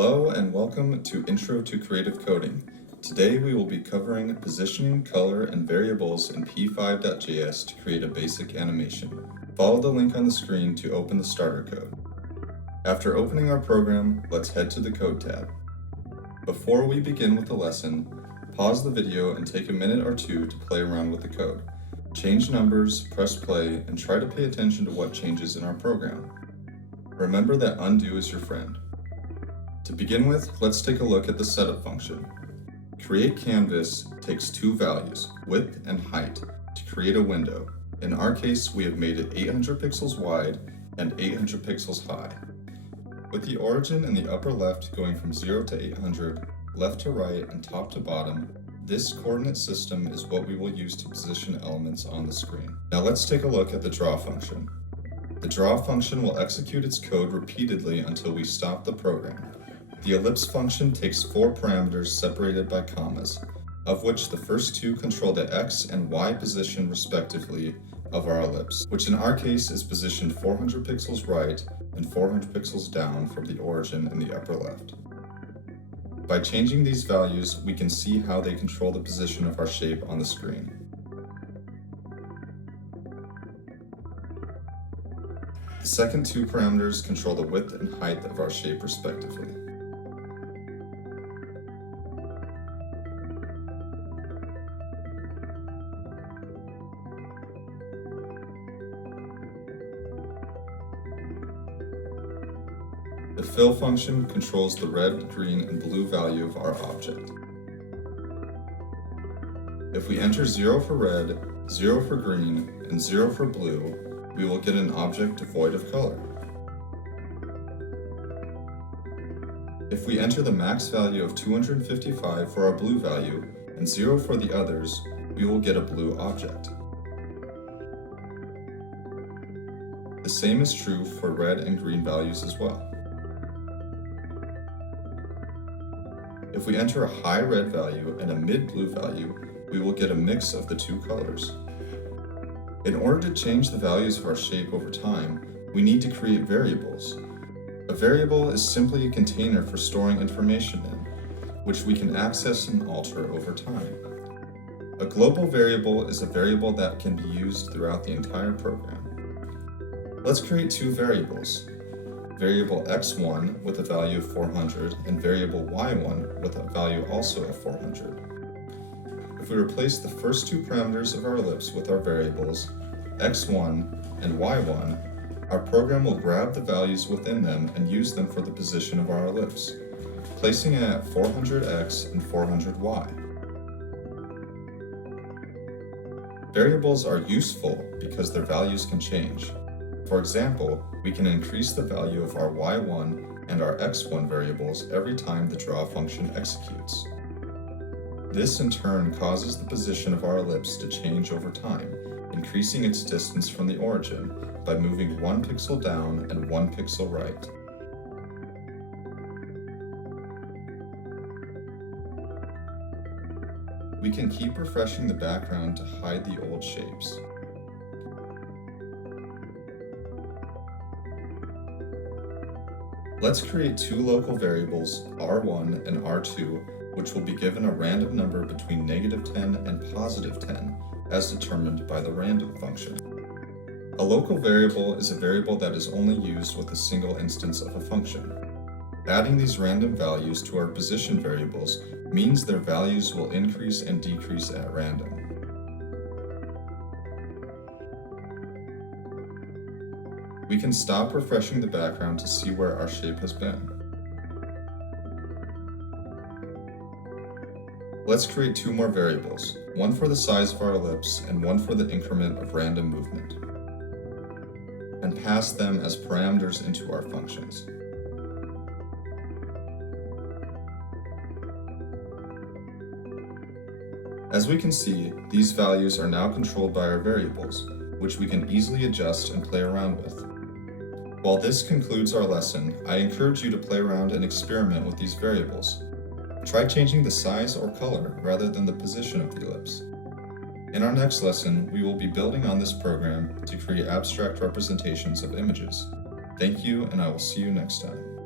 Hello and welcome to Intro to Creative Coding. Today we will be covering positioning, color, and variables in p5.js to create a basic animation. Follow the link on the screen to open the starter code. After opening our program, let's head to the Code tab. Before we begin with the lesson, pause the video and take a minute or two to play around with the code. Change numbers, press play, and try to pay attention to what changes in our program. Remember that undo is your friend. To begin with, let's take a look at the setup function. Create canvas takes two values, width and height, to create a window. In our case, we have made it 800 pixels wide and 800 pixels high. With the origin in the upper left going from 0 to 800, left to right, and top to bottom, this coordinate system is what we will use to position elements on the screen. Now let's take a look at the draw function. The draw function will execute its code repeatedly until we stop the program. The ellipse function takes four parameters separated by commas, of which the first two control the x and y position respectively of our ellipse, which in our case is positioned 400 pixels right and 400 pixels down from the origin in the upper left. By changing these values, we can see how they control the position of our shape on the screen. The second two parameters control the width and height of our shape respectively. The fill function controls the red, green, and blue value of our object. If we enter 0 for red, 0 for green, and 0 for blue, we will get an object devoid of color. If we enter the max value of 255 for our blue value and 0 for the others, we will get a blue object. The same is true for red and green values as well. If we enter a high red value and a mid blue value, we will get a mix of the two colors. In order to change the values of our shape over time, we need to create variables. A variable is simply a container for storing information in, which we can access and alter over time. A global variable is a variable that can be used throughout the entire program. Let's create two variables. Variable x1 with a value of 400 and variable y1 with a value also of 400. If we replace the first two parameters of our ellipse with our variables, x1 and y1, our program will grab the values within them and use them for the position of our ellipse, placing it at 400x and 400y. Variables are useful because their values can change. For example, we can increase the value of our y1 and our x1 variables every time the draw function executes. This in turn causes the position of our ellipse to change over time, increasing its distance from the origin by moving 1 pixel down and 1 pixel right. We can keep refreshing the background to hide the old shapes. Let's create two local variables, r1 and r2, which will be given a random number between -10 and +10, as determined by the random function. A local variable is a variable that is only used with a single instance of a function. Adding these random values to our position variables means their values will increase and decrease at random. We can stop refreshing the background to see where our shape has been. Let's create two more variables, one for the size of our ellipse and one for the increment of random movement, and pass them as parameters into our functions. As we can see, these values are now controlled by our variables, which we can easily adjust and play around with. While this concludes our lesson, I encourage you to play around and experiment with these variables. Try changing the size or color rather than the position of the ellipse. In our next lesson, we will be building on this program to create abstract representations of images. Thank you, and I will see you next time.